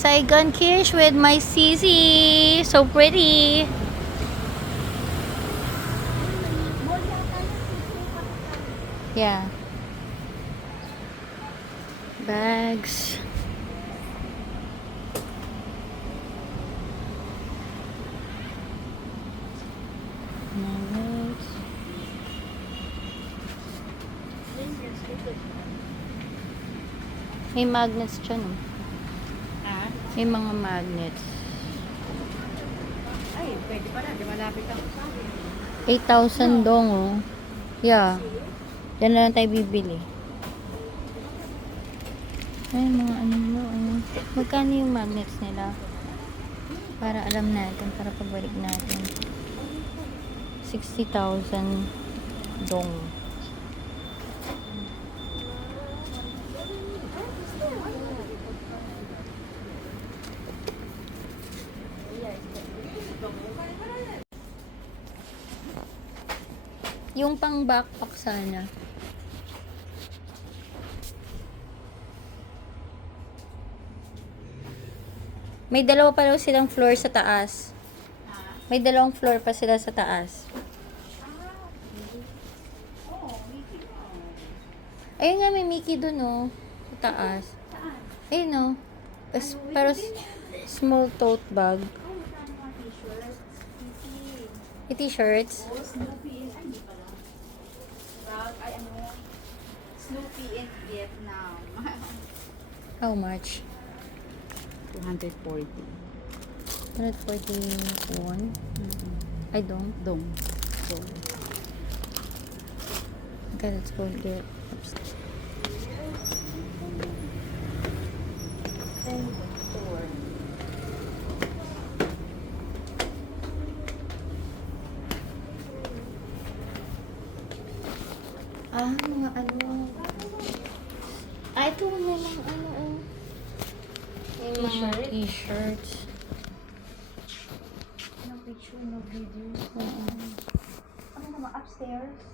Saigon Kish with my Sisi. So pretty. Yeah. Bags. Magnets. May magnets dyan, oh. May mga magnets. Ay, pwede pala. Di malapit ako sa akin. 8,000 dong, oh. Yeah. Yan na lang tayo bibili. Ay, mga ano. Magkano yung magnets nila? Para alam natin, para pagbalik natin. 60,000 dong. Yung pang backpack sana. May dalawa pa daw silang floor sa taas. May dalawang floor pa sila sa taas. Ayun nga, may Mickey dun, oh. Sa taas. Ayun, oh. Pero small tote bag. Yung t-shirts. Snoopy in, ay, hindi pala. Bag, ay, ano, Snoopy in Vietnam. How much? 240. 141? I don't. Dong. Okay, let's go there. Upstairs. Mga ano. Ito may mga ano, oh. May mga t-shirts. No picture, no video. Oo. Ano naman, upstairs?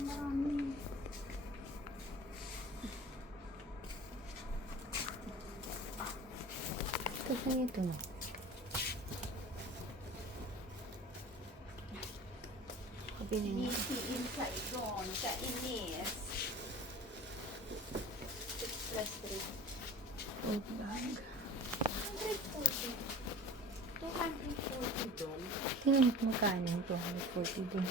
Marami. Ito sa ito. Kapili niya. in sa ikon, sa inis. 6 plus 3. Tote bag. 240. 240 doon. Tingnan mo kung magkano yung 240 din.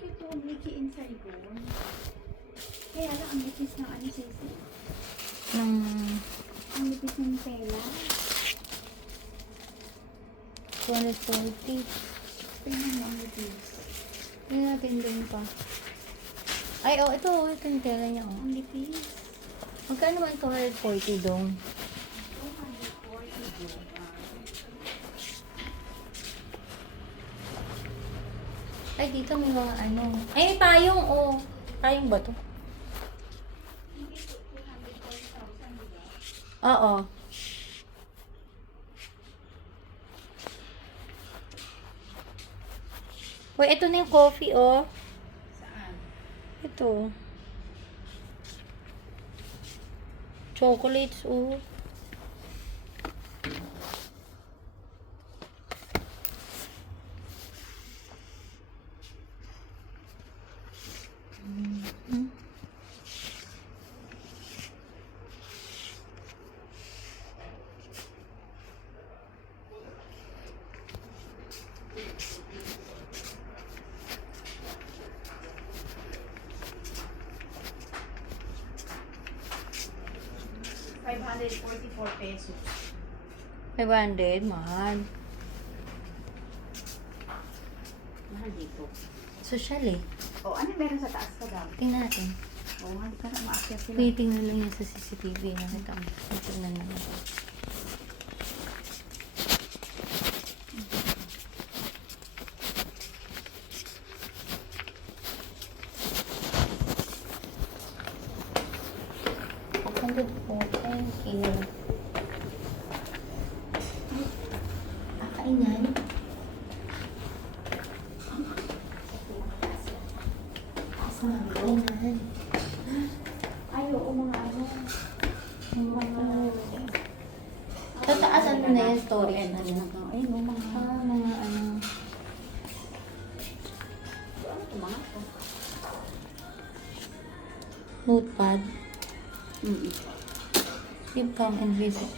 Ito, Mickey in sa ikon. Kaya lang, ang lipis ng ano, Sisi? Ang lipis ng tela. 240. Tingnan mo ang lipis. Tingnan natin din pa. Ay, oh, ito yung tela niya, oh. Ang lipis. Magkano ba 240 dong? 240 doon. Ay, dito may mga ano. Ay, may payong, oh. Payong ba to? Oo. Uy, ito na yung coffee, oh. Saan? Ito. Chocolates, oh. Mhm. ₱544. 500, mahal. Mahal dito. Social, eh. O, ano meron sa taas ka daw? Tingnan natin. O, hindi ka na maakyat sila. Tingnan lang yan sa CCTV. Nakita mo. Tingnan lang. Thank you. Kainan. Kainan. Sa taas, ano na yung storage na yun? Ay, no, mga... Mga ano. Ano ito mga to? Notepad. Mm-mm. You come and visit.